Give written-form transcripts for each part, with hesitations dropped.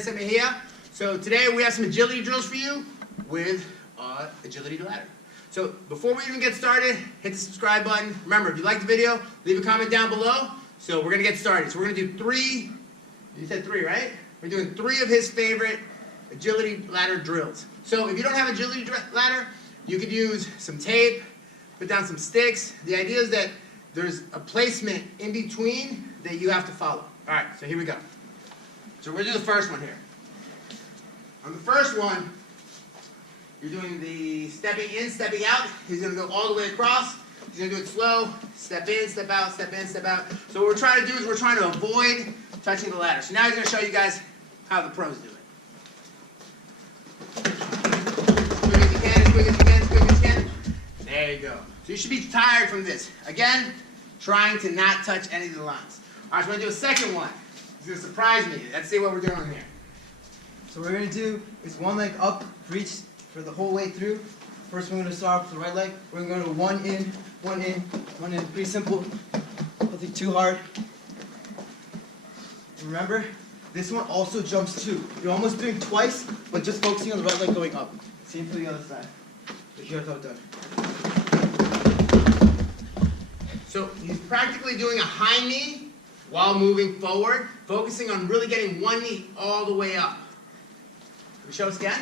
SenseiDavid here. So today we have some agility drills for you with agility ladder. So before we even get started, hit the subscribe button. Remember, if you like the video, leave a comment down below. So we're going to get started. So we're going to do 3, you said 3, right? We're doing 3 of his favorite agility ladder drills. So if you don't have agility ladder, you could use some tape, put down some sticks. The idea is that there's a placement in between that you have to follow. All right, so here we go. So we're going to do the first one here. On the first one, you're doing the stepping in, stepping out. He's going to go all the way across. He's going to do it slow. Step in, step out, step in, step out. So what we're trying to do is we're trying to avoid touching the ladder. So now he's going to show you guys how the pros do it. As quick as you can, as quick as you can, as quick as you can. There you go. So you should be tired from this. Again, trying to not touch any of the lines. All right, so we're going to do a second one. He's going to surprise me. Let's see what we're doing here. So what we're going to do is one leg up, reach for the whole way through. First we're going to start with the right leg. We're going to go 1 in, 1 in, 1 in. Pretty simple. Nothing too hard. Remember, this one also jumps too. You're almost doing twice, but just focusing on the right leg going up. Same for the other side. So here's how it's done. So he's practically doing a high knee while moving forward, focusing on really getting one knee all the way up. Can we show us again?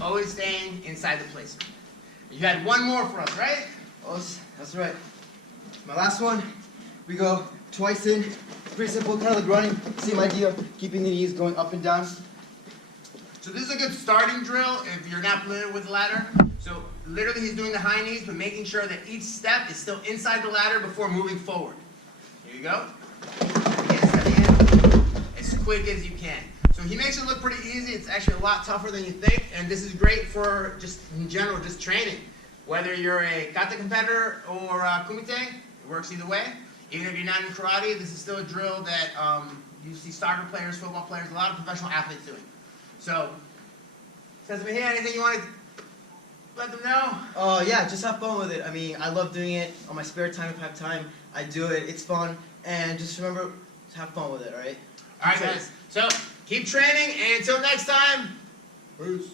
Always staying inside the placement. You had one more for us, right? Oh, that's right. My last one, we go twice in. Pretty simple, kind of like running. Same idea, keeping the knees going up and down. So this is a good starting drill if you're not familiar with the ladder. So literally he's doing the high knees, but making sure that each step is still inside the ladder before moving forward. Here you go. Stepping in, as quick as you can. So he makes it look pretty easy. It's actually a lot tougher than you think, and this is great for just in general, just training. Whether you're a kata competitor or a kumite, it works either way. Even if you're not in karate, this is still a drill that you see soccer players, football players, a lot of professional athletes doing. So, SenseiDavid here, anything you want to let them know? Yeah, just have fun with it. I mean, I love doing it on my spare time. If I have time, I do it. It's fun, and just remember to have fun with it. All right. All right, guys. So keep training, and until next time. Peace.